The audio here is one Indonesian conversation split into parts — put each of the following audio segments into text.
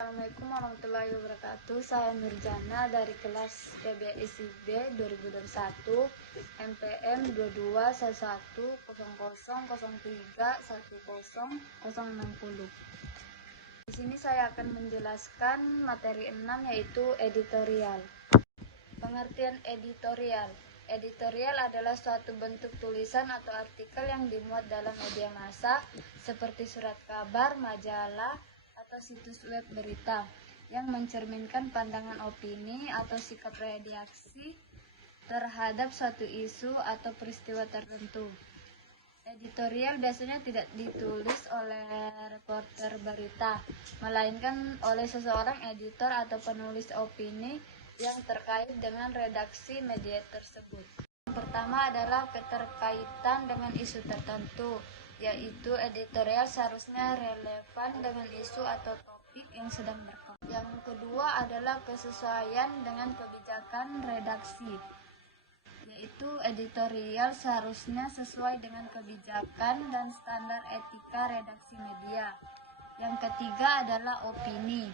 Assalamualaikum warahmatullahi wabarakatuh. Saya Nurjana dari kelas PBISIB 2021 MPM 221100031060. Di sini saya akan menjelaskan materi 6 yaitu editorial. Pengertian editorial. Editorial adalah suatu bentuk tulisan atau artikel yang dimuat dalam media massa seperti surat kabar, majalah, atau situs web berita yang mencerminkan pandangan opini atau sikap redaksi terhadap suatu isu atau peristiwa tertentu. Editorial biasanya tidak ditulis oleh reporter berita, melainkan oleh seseorang editor atau penulis opini yang terkait dengan redaksi media tersebut. Yang pertama adalah keterkaitan dengan isu tertentu, yaitu editorial seharusnya relevan dengan isu atau topik yang sedang berkembang. Yang kedua adalah kesesuaian dengan kebijakan redaksi, yaitu editorial seharusnya sesuai dengan kebijakan dan standar etika redaksi media. Yang ketiga adalah opini.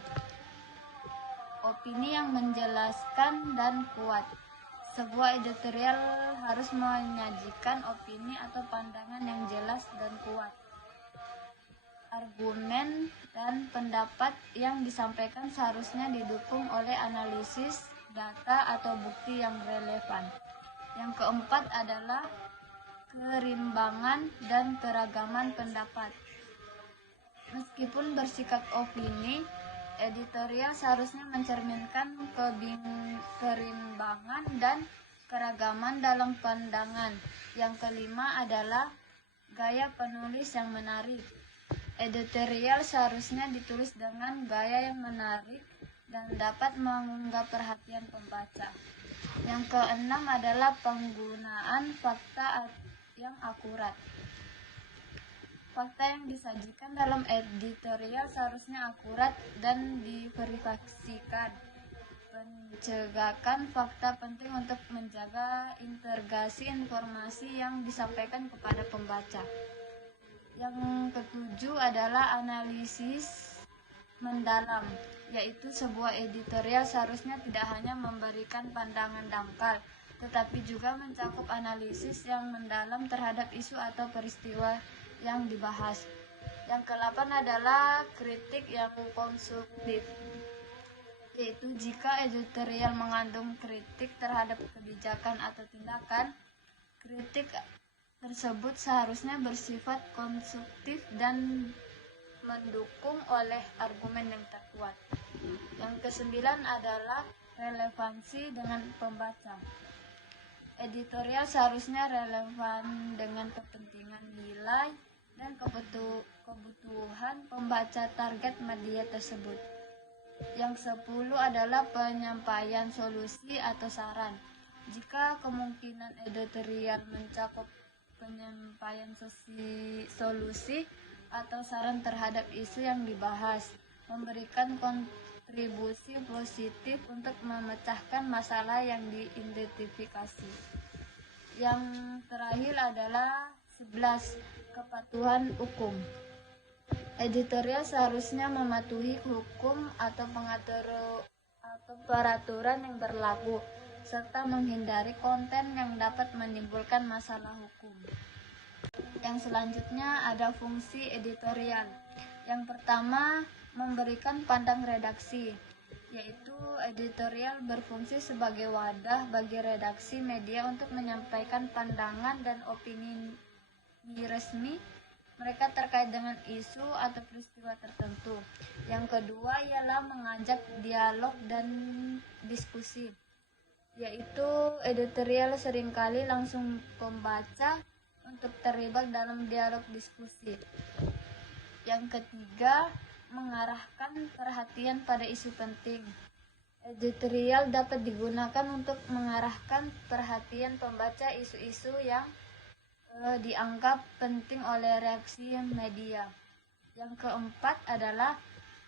Opini yang menjelaskan dan kuat. Sebuah editorial harus menyajikan opini atau pandangan yang jelas dan kuat. Argumen dan pendapat yang disampaikan seharusnya didukung oleh analisis, data, atau bukti yang relevan. Yang keempat adalah kerimbangan dan keragaman pendapat. Meskipun bersikap opini, editorial seharusnya mencerminkan kerimbangan dan keragaman dalam pandangan. Yang kelima adalah gaya penulis yang menarik. Editorial seharusnya ditulis dengan gaya yang menarik dan dapat mengunggah perhatian pembaca. Yang keenam adalah penggunaan fakta yang akurat. Fakta yang disajikan dalam editorial seharusnya akurat dan diverifikasikan. Pencegahan fakta penting untuk menjaga integrasi informasi yang disampaikan kepada pembaca. Yang ketujuh adalah analisis mendalam, yaitu sebuah editorial seharusnya tidak hanya memberikan pandangan dangkal, tetapi juga mencakup analisis yang mendalam terhadap isu atau peristiwa yang dibahas. Yang ke-8 adalah kritik yang konstruktif, yaitu jika editorial mengandung kritik terhadap kebijakan atau tindakan, kritik tersebut seharusnya bersifat konstruktif dan mendukung oleh argumen yang terkuat. Yang ke-9 adalah relevansi dengan pembaca. Editorial seharusnya relevan dengan kepentingan, nilai, dan kebutuhan pembaca target media tersebut. Yang 10 adalah penyampaian solusi atau saran. Jika kemungkinan editorial mencakup penyampaian solusi atau saran terhadap isu yang dibahas, memberikan kontribusi positif untuk memecahkan masalah yang diidentifikasi. Yang terakhir adalah 11, kepatuhan hukum. Editorial seharusnya mematuhi hukum atau peraturan yang berlaku, serta menghindari konten yang dapat menimbulkan masalah hukum. Yang selanjutnya ada fungsi editorial. Yang pertama, memberikan pandang redaksi, yaitu editorial berfungsi sebagai wadah bagi redaksi media untuk menyampaikan pandangan dan opini resmi mereka terkait dengan isu atau peristiwa tertentu. Yang kedua ialah mengajak dialog dan diskusi, yaitu editorial seringkali langsung pembaca untuk terlibat dalam dialog diskusi. Yang ketiga, mengarahkan perhatian pada isu penting. Editorial dapat digunakan untuk mengarahkan perhatian pembaca isu-isu yang dianggap penting oleh reaksi media. Yang keempat adalah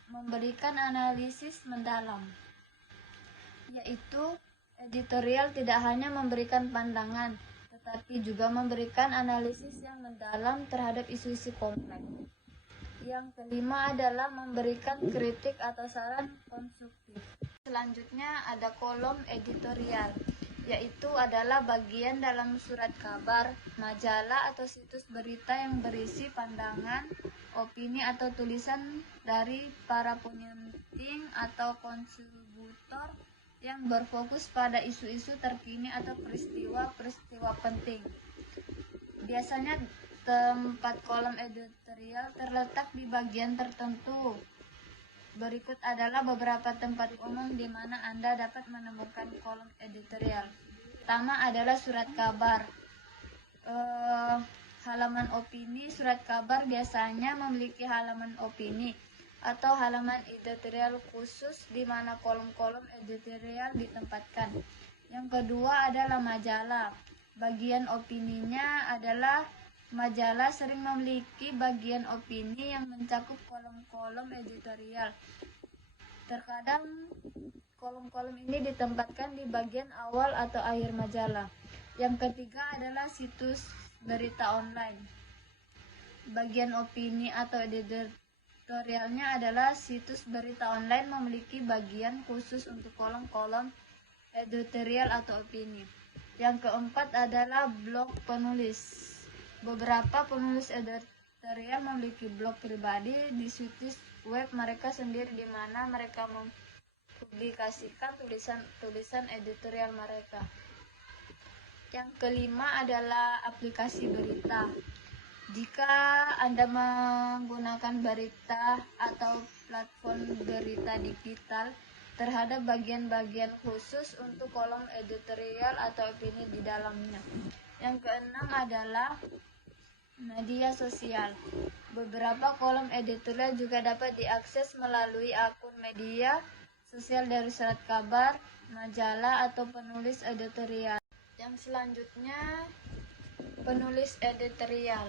memberikan analisis mendalam, yaitu editorial tidak hanya memberikan pandangan, tetapi juga memberikan analisis yang mendalam terhadap isu-isu kompleks. Yang kelima adalah memberikan kritik atau saran konstruktif. Selanjutnya ada kolom editorial, yaitu adalah bagian dalam surat kabar, majalah atau situs berita yang berisi pandangan, opini atau tulisan dari para penyunting atau kontributor yang berfokus pada isu-isu terkini atau peristiwa-peristiwa penting. Biasanya tempat kolom editorial terletak di bagian tertentu. Berikut adalah beberapa tempat umum di mana Anda dapat menemukan kolom editorial. Pertama adalah surat kabar. Halaman opini. Surat kabar biasanya memiliki halaman opini atau halaman editorial khusus di mana kolom-kolom editorial ditempatkan. Yang kedua adalah majalah. Bagian opininya adalah majalah sering memiliki bagian opini yang mencakup kolom-kolom editorial. Terkadang kolom-kolom ini ditempatkan di bagian awal atau akhir majalah. Yang ketiga adalah situs berita online. Bagian opini atau editorialnya adalah situs berita online memiliki bagian khusus untuk kolom-kolom editorial atau opini. Yang keempat adalah blog penulis. Beberapa penulis editorial memiliki blog pribadi di situs web mereka sendiri di mana mereka mempublikasikan tulisan editorial mereka. Yang kelima adalah aplikasi berita. Jika Anda menggunakan berita atau platform berita digital, terhadap bagian-bagian khusus untuk kolom editorial atau opini di dalamnya. Yang keenam adalah media sosial. Beberapa kolom editorial juga dapat diakses melalui akun media sosial dari surat kabar, majalah, atau penulis editorial. Yang selanjutnya, penulis editorial,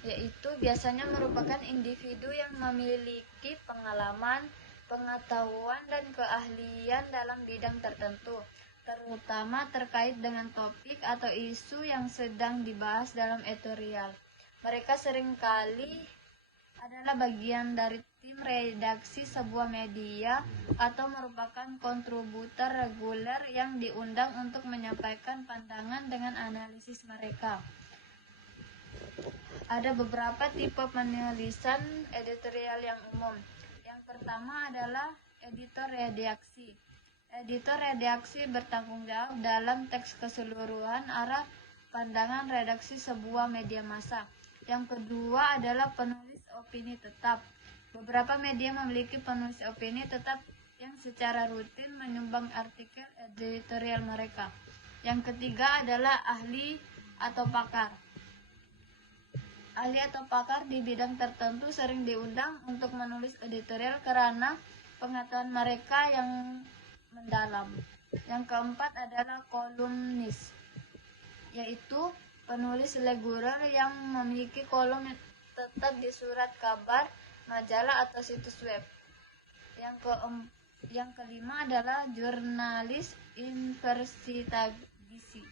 yaitu biasanya merupakan individu yang memiliki pengalaman, pengetahuan, dan keahlian dalam bidang tertentu, terutama terkait dengan topik atau isu yang sedang dibahas dalam editorial. Mereka seringkali adalah bagian dari tim redaksi sebuah media atau merupakan kontributor reguler yang diundang untuk menyampaikan pandangan dengan analisis mereka. Ada beberapa tipe penulisan editorial yang umum. Yang pertama adalah editor redaksi. Editor redaksi bertanggung jawab dalam teks keseluruhan arah pandangan redaksi sebuah media massa. Yang kedua adalah penulis opini tetap. Beberapa media memiliki penulis opini tetap yang secara rutin menyumbang artikel editorial mereka. Yang ketiga adalah ahli atau pakar. Ahli atau pakar di bidang tertentu sering diundang untuk menulis editorial karena pengetahuan mereka yang mendalam. Yang keempat adalah kolumnis, yaitu penulis reguler yang memiliki kolom tetap di surat kabar, majalah, atau situs web. Yang kelima adalah jurnalis investigasi,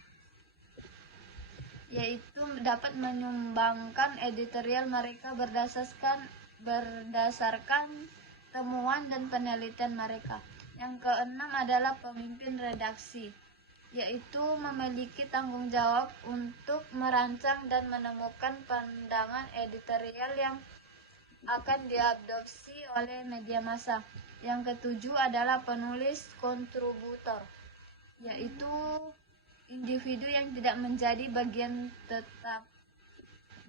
yaitu dapat menyumbangkan editorial mereka berdasarkan temuan dan penelitian mereka. Yang keenam adalah pemimpin redaksi, yaitu memiliki tanggung jawab untuk merancang dan menemukan pandangan editorial yang akan diadopsi oleh media massa. Yang ketujuh adalah penulis kontributor, yaitu individu yang tidak menjadi bagian tetap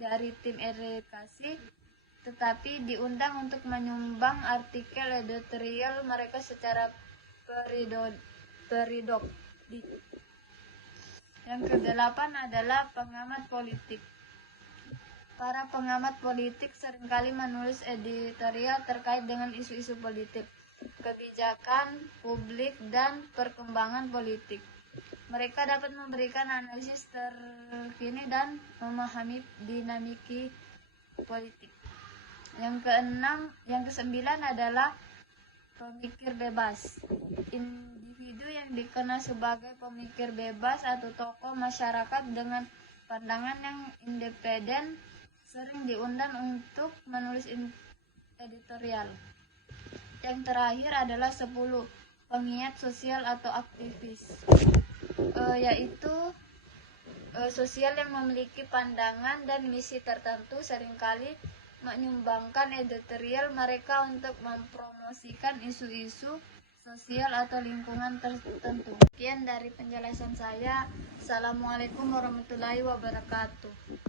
dari tim edukasi, tetapi diundang untuk menyumbang artikel editorial mereka secara periodik. Yang kedelapan adalah pengamat politik. Para pengamat politik seringkali menulis editorial terkait dengan isu-isu politik, kebijakan publik, dan perkembangan politik. Mereka dapat memberikan analisis terkini dan memahami dinamika politik. Yang kesembilan adalah pemikir bebas. Individu yang dikenal sebagai pemikir bebas atau tokoh masyarakat dengan pandangan yang independen sering diundang untuk menulis editorial. Yang terakhir adalah 10 pengiat sosial atau aktivis, yaitu sosial yang memiliki pandangan dan misi tertentu seringkali menyumbangkan editorial mereka untuk mempromosikan isu-isu sosial atau lingkungan tertentu. Sekian dari penjelasan saya. Assalamualaikum warahmatullahi wabarakatuh.